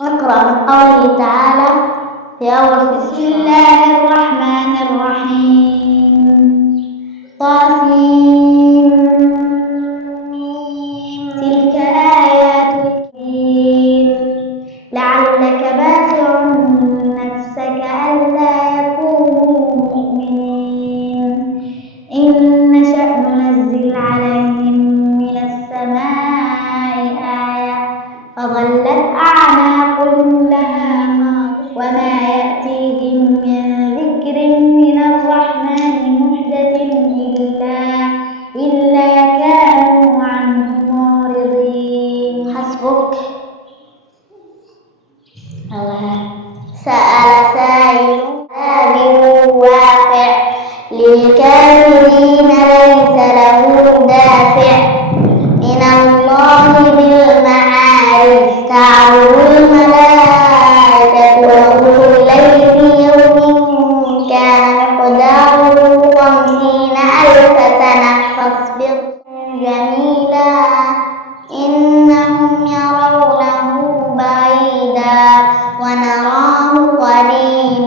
اقرأ من قوله تعالى في أول بسم الله الرحمن الرحيم طاسيم تلك آيات الكتاب لعلك باخع نفسك ألا يكونوا مؤمنين إن نشأ ننزل عليهم من السماء آية فظلت أعناقهم لها وما يأتيهم من ذكر من الرحمن محدث إلا كانوا عنه معرضين. حسبك. سأل سائل عذاب واقع للكافرين ليس له دافع من الله بالمعارف تعرض الملائكة وأولو الليل في يوم كان مقداره 50,000 سنة فاصبر جميلا إنهم يرونه بعيدا ونراه قريبا